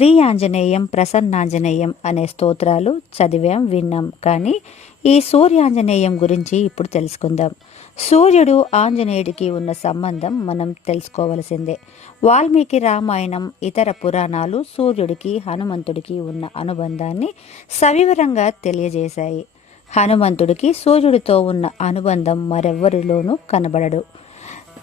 శ్రీ ఆంజనేయం ప్రసన్నాంజనేయం అనే స్తోత్రాలు చదివాం విన్నాం. కానీ ఈ సూర్యాంజనేయం గురించి ఇప్పుడు తెలుసుకుందాం. సూర్యుడు ఆంజనేయుడికి ఉన్న సంబంధం మనం తెలుసుకోవలసిందే. వాల్మీకి రామాయణం ఇతర పురాణాలు సూర్యుడికి హనుమంతుడికి ఉన్న అనుబంధాన్ని సవివరంగా తెలియజేశాయి. హనుమంతుడికి సూర్యుడితో ఉన్న అనుబంధం మరెవ్వరిలోనూ కనబడడు.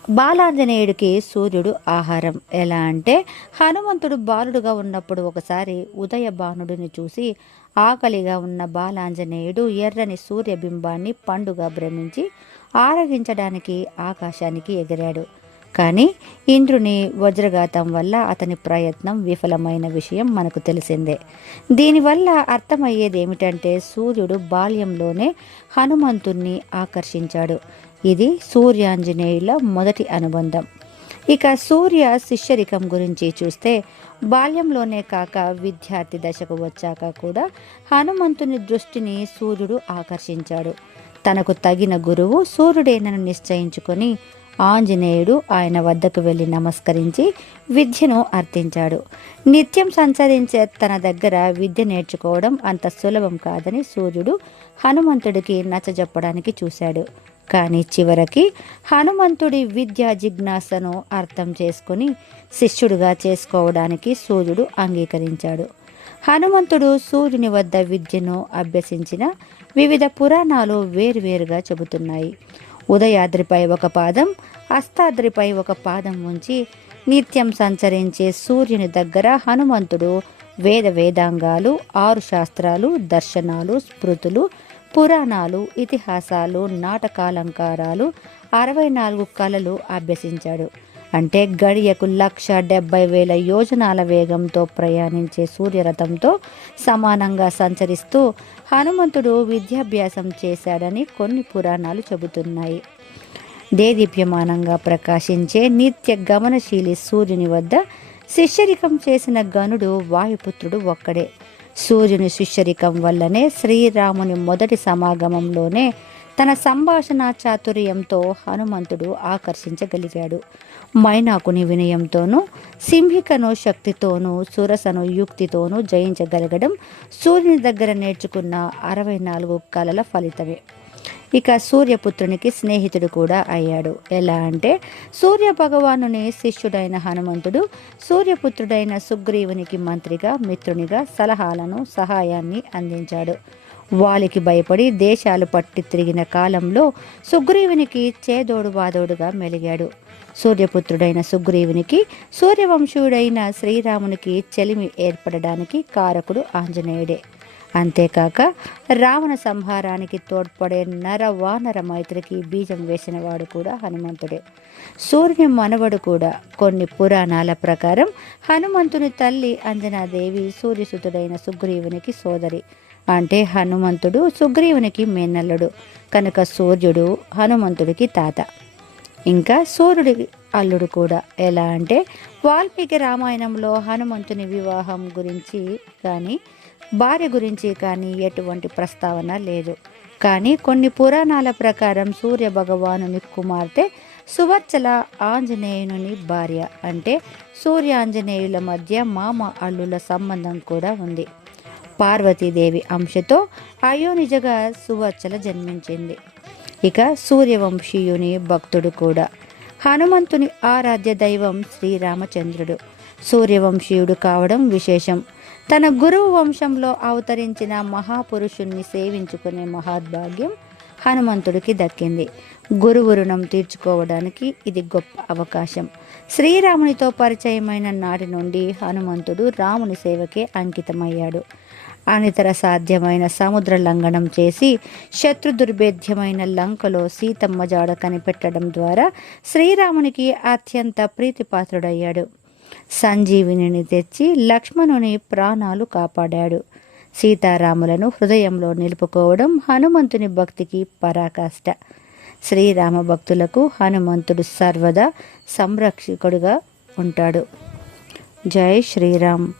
బాలాంజనేయుడికి సూర్యుడు ఆహారం. ఎలా అంటే హనుమంతుడు బాలుడుగా ఉన్నప్పుడు ఒకసారి ఉదయ బాణుడిని చూసి ఆకలిగా ఉన్న బాలాంజనేయుడు ఎర్రని సూర్యబింబాన్ని పండుగ భ్రమించి ఆరగించడానికి ఆకాశానికి ఎగిరాడు. కానీ ఇంద్రుని వజ్రఘాతం వల్ల అతని ప్రయత్నం విఫలమైన విషయం మనకు తెలిసిందే. దీనివల్ల అర్థమయ్యేది ఏమిటంటే సూర్యుడు బాల్యంలోనే హనుమంతుణ్ణి ఆకర్షించాడు. ఇది సూర్యాంజనేయుల మొదటి అనుబంధం. ఇక సూర్య శిష్యరికం గురించి చూస్తే బాల్యంలోనే కాక విద్యార్థి దశకు వచ్చాక కూడా హనుమంతుని దృష్టిని సూర్యుడు ఆకర్షించాడు. తనకు తగిన గురువు సూర్యుడేనని నిశ్చయించుకొని ఆంజనేయుడు ఆయన వద్దకు వెళ్ళి నమస్కరించి విద్యను అర్థించాడు నిత్యం సంచరించే తన దగ్గర విద్య నేర్చుకోవడం అంత సులభం కాదని సూర్యుడు హనుమంతుడికి నచ్చజెప్పడానికి చూశాడు. కానీ చివరికి హనుమంతుడి విద్యా జిజ్ఞాసను అర్థం చేసుకుని శిష్యుడిగా చేసుకోవడానికి సూర్యుడు అంగీకరించాడు. హనుమంతుడు సూర్యుని వద్ద విద్యను అభ్యసించిన వివిధ పురాణాలు వేరువేరుగా చెబుతున్నాయి. ఉదయాద్రిపై ఒక పాదం అస్తాద్రిపై ఒక పాదం ఉంచి నిత్యం సంచరించే సూర్యుని దగ్గర హనుమంతుడు వేద వేదాంగాలు ఆరు శాస్త్రాలు దర్శనాలు స్మృతులు పురాణాలు ఇతిహాసాలు నాటకాలంకారాలు అరవై నాలుగు కళలు అభ్యసించాడు. అంటే గడియకు లక్ష డెబ్బై వేల యోజనాల వేగంతో ప్రయాణించే సూర్యరథంతో సమానంగా సంచరిస్తూ హనుమంతుడు విద్యాభ్యాసం చేశాడని కొన్ని పురాణాలు చెబుతున్నాయి. దేదీప్యమానంగా ప్రకాశించే నిత్య గమనశీలి సూర్యుని వద్ద శిష్యరికం చేసిన గనుడు వాయుపుత్రుడు ఒక్కడే. సూర్యుని శిష్యరికం వల్లనే శ్రీరాముని మొదటి సమాగమంలోనే తన సంభాషణ చాతుర్యంతో హనుమంతుడు ఆకర్షించగలిగాడు. మైనాకుని వినయంతోనూ సింహికను శక్తితోనూ సురసను యుక్తితోనూ జయించగలగడం సూర్యుని దగ్గర నేర్చుకున్న అరవై నాలుగు కళల ఫలితమే. ఇక సూర్యపుత్రునికి స్నేహితుడు కూడా అయ్యాడు. ఎలా అంటే సూర్య భగవానుని శిష్యుడైన హనుమంతుడు సూర్యపుత్రుడైన సుగ్రీవునికి మంత్రిగా మిత్రునిగా సలహాలను సహాయాన్ని అందించాడు. వాలికి భయపడి దేశాలు పట్టి తిరిగిన కాలంలో సుగ్రీవునికి చేదోడు వాదోడుగా మెలిగాడు. సూర్యపుత్రుడైన సుగ్రీవునికి సూర్యవంశుడైన శ్రీరామునికి చెలిమి ఏర్పడడానికి కారకుడు ఆంజనేయుడే. అంతేకాక రావణ సంహారానికి తోడ్పడే నర వానర మైత్రికి బీజం వేసినవాడు కూడా హనుమంతుడే. సూర్యుని మనవడు కూడా కొన్ని పురాణాల ప్రకారం హనుమంతుని తల్లి అంజనాదేవి సూర్యసుతుడైన సుగ్రీవునికి సోదరి. అంటే హనుమంతుడు సుగ్రీవునికి మేనల్లుడు కనుక సూర్యుడు హనుమంతుడికి తాత. ఇంకా సూర్యుడి అల్లుడు కూడా ఎలా అంటే వాల్మీకి రామాయణంలో హనుమంతుని వివాహం గురించి కానీ భార్య గురించి కానీ ఎటువంటి ప్రస్తావన లేదు. కానీ కొన్ని పురాణాల ప్రకారం సూర్య భగవానుని కుమార్తె సువర్చల ఆంజనేయుని భార్య అంటే సూర్యాంజనేయుల మధ్య మామ అల్లుల సంబంధం కూడా ఉంది. పార్వతీదేవి అంశతో అయోనిజగా సువర్చల జన్మించింది. ఇక సూర్యవంశీయుని భక్తుడు కూడా. హనుమంతుని ఆరాధ్య దైవం శ్రీరామచంద్రుడు. సూర్యవంశీయుడు కావడం విశేషం. తన గురువు వంశంలో అవతరించిన మహాపురుషుణ్ణి సేవించుకునే మహాద్భాగ్యం హనుమంతుడికి దక్కింది. గురువు రుణం తీర్చుకోవడానికి ఇది గొప్ప అవకాశం. శ్రీరామునితో పరిచయమైన నాటి నుండి హనుమంతుడు రాముని సేవకే అంకితమయ్యాడు. అనితర సాధ్యమైన సముద్ర లంఘనం చేసి శత్రు దుర్భేద్యమైన లంకలో సీతమ్మ జాడ కనిపెట్టడం ద్వారా శ్రీరామునికి అత్యంత ప్రీతిపాత్రుడయ్యాడు. సంజీవిని తెచ్చి లక్ష్మణుని ప్రాణాలు కాపాడాడు. సీతారాములను హృదయంలో నిలుపుకోవడం హనుమంతుని భక్తికి పరాకాష్ట. శ్రీరామ భక్తులకు హనుమంతుడు సర్వదా సంరక్షకుడుగా ఉంటాడు. జై శ్రీరామ్.